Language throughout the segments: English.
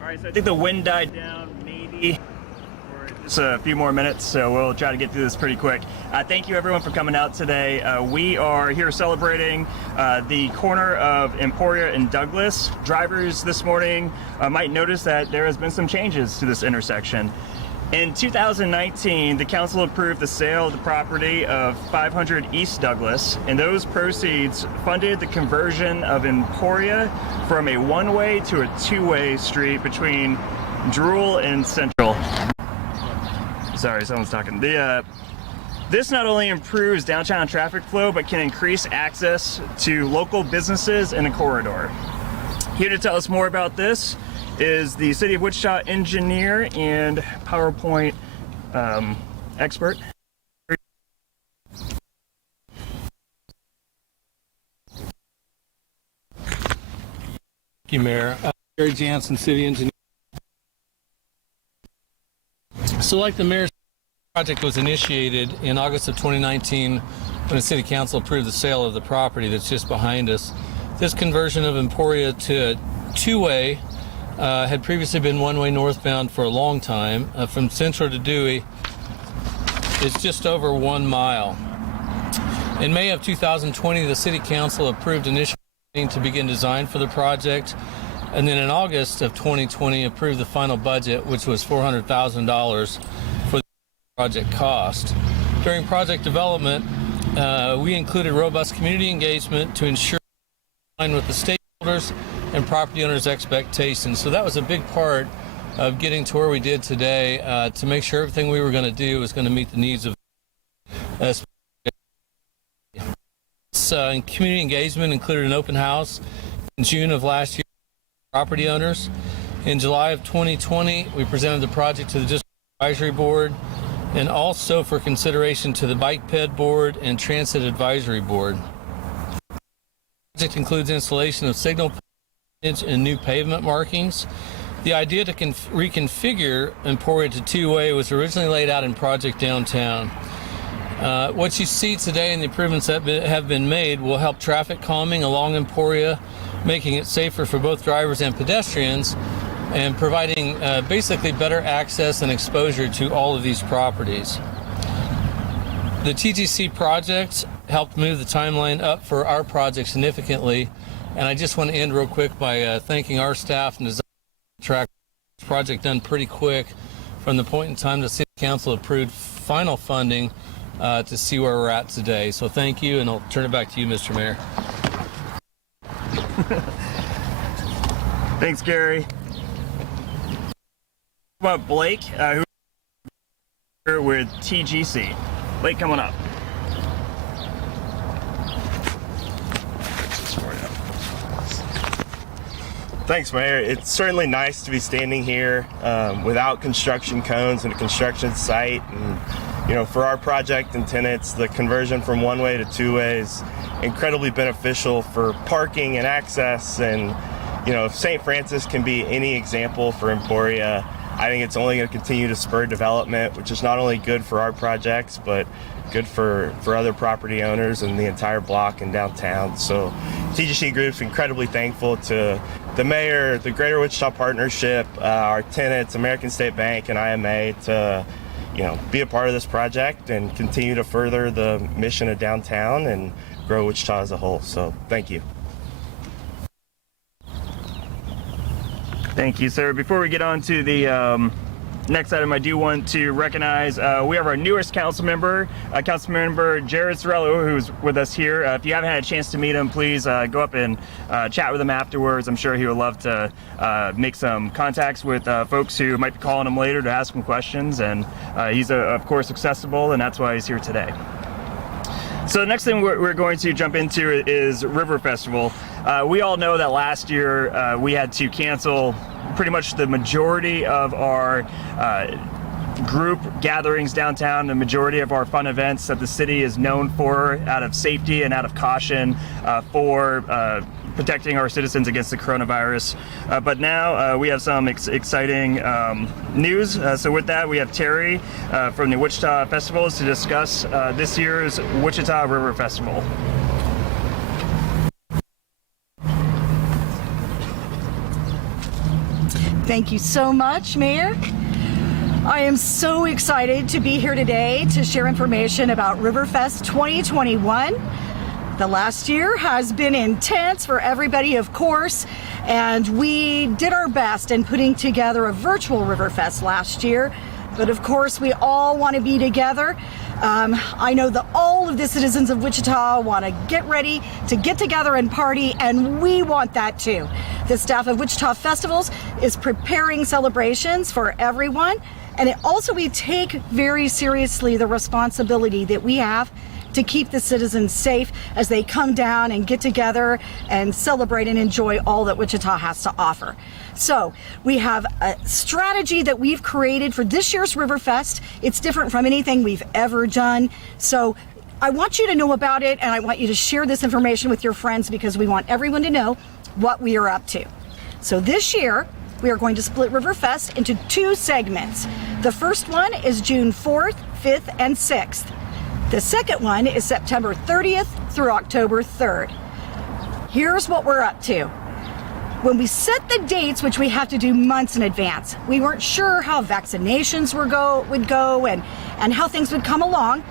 All right, so I think the wind died down maybe for just a few more minutes, so we'll try to get through this pretty quick. Thank you everyone for coming out today. We are here celebrating the corner of Emporia and Douglas. Drivers this morning might notice that there has been some changes to this intersection. In 2019, the council approved the sale of the property of 500 East Douglas, and those proceeds funded the conversion of Emporia from a one-way to a two-way street between Drury and Central. Sorry, someone's talking. This not only improves downtown traffic flow, but can increase access to local businesses in the corridor. Here to tell us more about this is the City of Wichita engineer and PowerPoint expert. Thank you, Mayor. Gary Jansen, City Engineer. So like the mayor's project was initiated in August of 2019 when the City Council approved the sale of the property that's just behind us. This conversion of Emporia to a two-way had previously been one-way northbound for a long time. From Central to Dewey, it's just over 1 mile. In May of 2020, the City Council approved initial funding to begin design for the project, and then in August of 2020 approved the final budget, which was $400,000 for the project cost. During project development, we included robust community engagement to ensure in line with the stakeholders and property owners' expectations. So that was a big part of getting to where we did today, to make sure everything we were going to do was going to meet the needs of community engagement included an open house in June of last year for property owners. In July of 2020, we presented the project to the District Advisory Board and also for consideration to the Bike Ped Board and Transit Advisory Board. The project includes installation of signal and new pavement markings. The idea to reconfigure Emporia to two-way was originally laid out in Project Downtown. What you see today and the improvements that have been made will help traffic calming along Emporia, making it safer for both drivers and pedestrians, and providing basically better access and exposure to all of these properties. The TGC project helped move the timeline up for our project significantly. And I just want to end real quick by thanking our staff and design track this project done pretty quick from the point in time the City Council approved final funding to see where we're at today. So thank you, and I'll turn it back to you, Mr. Mayor. Thanks, Gary. How about Blake, who's here with TGC. Blake, come on up. Thanks, Mayor. It's certainly nice to be standing here without construction cones in a construction site. And, you know, for our project and tenants, the conversion from one-way to two-way is incredibly beneficial for parking and access. And, you know, if St. Francis can be any example for Emporia, I think it's only going to continue to spur development, which is not only good for our projects, but good for other property owners and the entire block and downtown. So TGC Group's incredibly thankful to the mayor, the Greater Wichita Partnership, our tenants, American State Bank and IMA to, you know, be a part of this project and continue to further the mission of downtown and grow Wichita as a whole. So thank you. Thank you, sir. Before we get on to the next item, I do want to recognize we have our newest council member, Jared Sorello, who's with us here. If you haven't had a chance to meet him, please go up and chat with him afterwards. I'm sure he would love to make some contacts with folks who might be calling him later to ask him questions. And he's, of course, accessible, and that's why he's here today. So the next thing we're going to jump into is River Festival. We all know that last year we had to cancel pretty much the majority of our group gatherings downtown, the majority of our fun events that the city is known for out of safety and out of caution for protecting our citizens against the coronavirus. But now we have some exciting news. So with that, we have Terry from the Wichita Festivals to discuss this year's Wichita River Festival. Thank you so much, Mayor. I am so excited to be here today to share information about Riverfest 2021. The last year has been intense for everybody, of course, and we did our best in putting together a virtual Riverfest last year. But of course, we all want to be together. I know that all of the citizens of Wichita want to get ready to get together and party, and we want that too. The staff of Wichita Festivals is preparing celebrations for everyone, and we take very seriously the responsibility that we have to keep the citizens safe as they come down and get together and celebrate and enjoy all that Wichita has to offer. So we have a strategy that we've created for this year's Riverfest. It's different from anything we've ever done. So I want you to know about it, and I want you to share this information with your friends because we want everyone to know what we are up to. So this year, we are going to split Riverfest into 2 segments. The first one is June 4th, 5th, and 6th. The second one is September 30th through October 3rd. Here's what we're up to. When we set the dates, which we have to do months in advance, we weren't sure how vaccinations would go and how things would come along.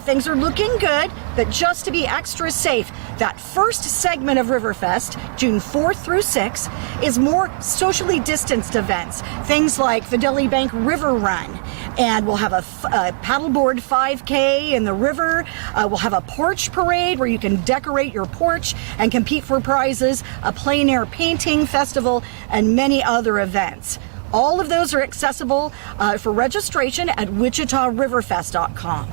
Things are looking good, but just to be extra safe, that first segment of Riverfest, June 4th through 6th, is more socially distanced events. Things like Fidelity Bank River Run, and we'll have a paddleboard 5K in the river. We'll have a porch parade where you can decorate your porch and compete for prizes, a plein air painting festival, and many other events. All of those are accessible for registration at wichitariverfest.com.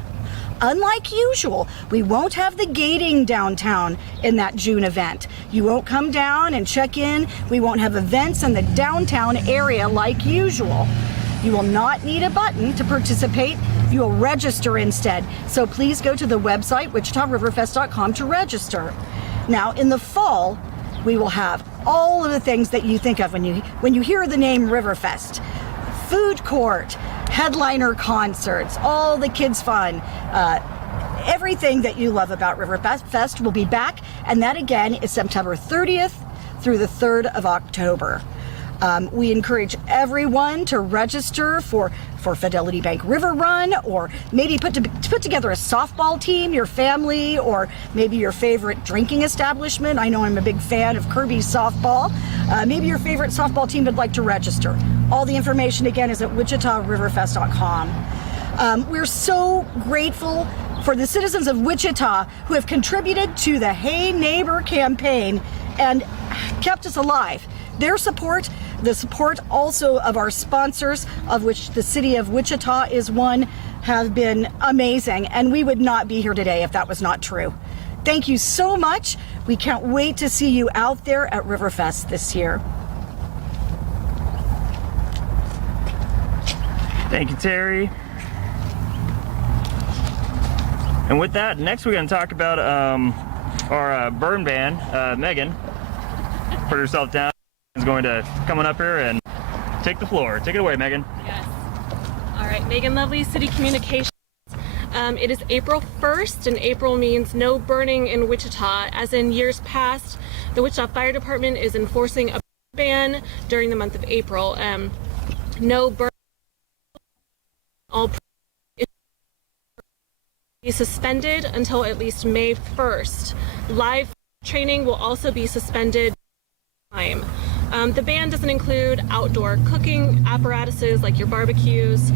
Unlike usual, we won't have the gating downtown in that June event. You won't come down and check in. We won't have events in the downtown area like usual. You will not need a button to participate. You will register instead. So please go to the website, wichitariverfest.com, to register. Now, in the fall, we will have all of the things that you think of when you hear the name Riverfest. Food court, headliner concerts, all the kids' fun, everything that you love about Riverfest will be back, and that again is September 30th through the 3rd of October. We encourage everyone to register for Fidelity Bank River Run, or maybe put together a softball team, your family, or maybe your favorite drinking establishment. I know I'm a big fan of Kirby's softball. Maybe your favorite softball team would like to register. All the information again is at wichitariverfest.com. We're so grateful for the citizens of Wichita who have contributed to the Hey Neighbor campaign and kept us alive. Their support, the support also of our sponsors, of which the city of Wichita is one, have been amazing, and we would not be here today if that was not true. Thank you so much. We can't wait to see you out there at Riverfest this year. Thank you, Terry. And with that, next we're going to talk about our burn ban. Megan put herself down. Is going to come on up here and take the floor. Take it away, Megan. Yes. All right, Megan Lovely, City Communications. It is April 1st, and April means no burning in Wichita. As in years past, the Wichita Fire Department is enforcing a ban during the month of April. No burning. All be suspended until at least May 1st. Live training will also be suspended. The ban doesn't include outdoor cooking apparatuses like your barbecues,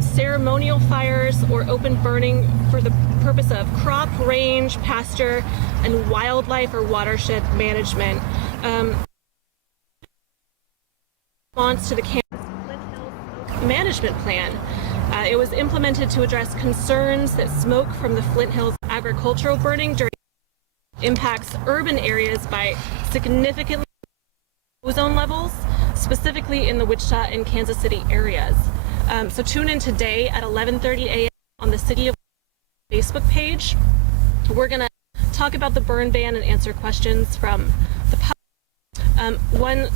ceremonial fires, or open burning for the purpose of crop, range, pasture, and wildlife or watershed management. Response to the Kansas Flint Hills Management Plan. It was implemented to address concerns that smoke from the Flint Hills agricultural burning during impacts urban areas by significantly ozone levels, specifically in the Wichita and Kansas City areas. So tune in today at 11:30 a.m. on the City of Facebook page. We're going to talk about the burn ban and answer questions from the public. One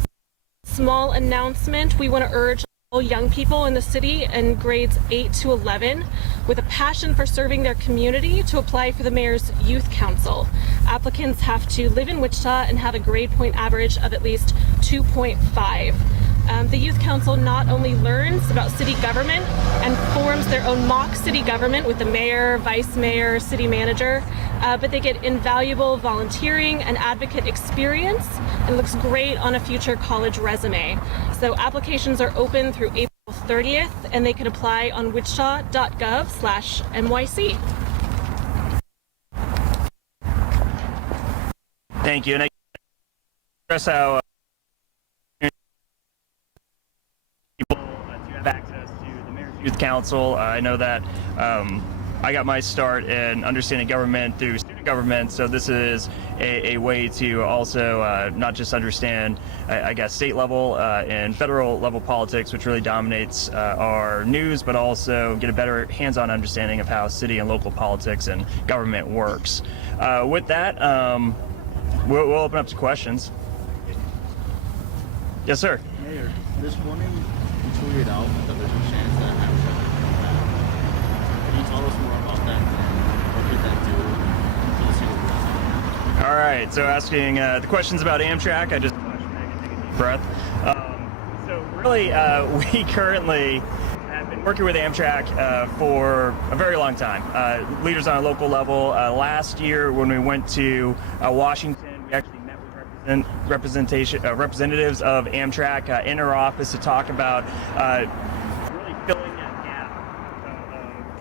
small announcement: we want to urge all young people in the city in grades 8 to 11 with a passion for serving their community to apply for the Mayor's Youth Council. Applicants have to live in Wichita and have a grade point average of at least 2.5. The Youth Council not only learns about city government and forms their own mock city government with the mayor, vice mayor, city manager, but they get invaluable volunteering and advocate experience, and looks great on a future college resume. So applications are open through April 30th, and they can apply on wichita.gov/NYC. Thank you. And I stress how people do have access to the Mayor's Youth Council. I know that I got my start in understanding government through student government, so this is a way to also not just understand, I guess, state level and federal level politics, which really dominates our news, but also get a better hands-on understanding of how city and local politics and government works. With that, we'll open up to questions. Yes, sir. Mayor, this morning you tweeted out that there's a chance that Amtrak can you tell us more about that and what did that do to the city of Wichita? All right, so asking the questions about Amtrak, I just take a deep breath. So really, we currently have been working with Amtrak for a very long time. Leaders on a local level. Last year, when we went to Washington, we actually met with representatives of Amtrak in our office to talk about really filling that gap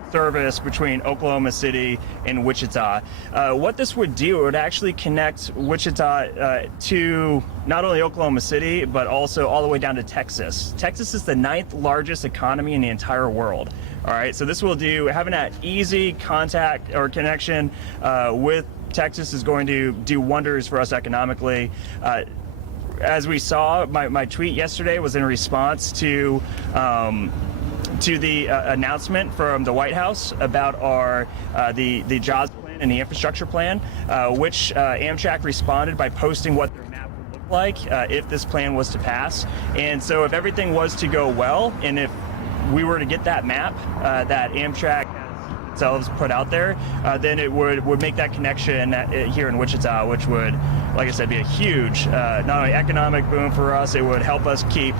of service between Oklahoma City and Wichita. What this would do, it would actually connect Wichita to not only Oklahoma City, but also all the way down to Texas. Texas is the 9th largest economy in the entire world. All right, so this will do, having that easy contact or connection with Texas is going to do wonders for us economically. As we saw, my tweet yesterday was in response to the announcement from the White House about our the jobs plan and the infrastructure plan, which Amtrak responded by posting what their map would look like if this plan was to pass. And so if everything was to go well, and if we were to get that map that Amtrak themselves put out there, then it would make that connection here in Wichita, which would, like I said, be a huge not only economic boom for us. It would help us keep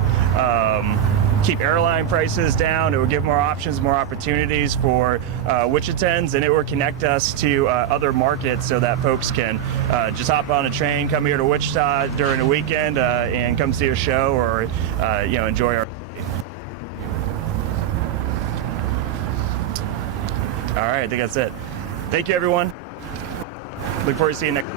airline prices down. It would give more options, more opportunities for Wichitans, and it would connect us to other markets so that folks can just hop on a train, come here to Wichita during the weekend, and come see a show or enjoy our. All right, I think that's it. Thank you, everyone. Look forward to seeing you next.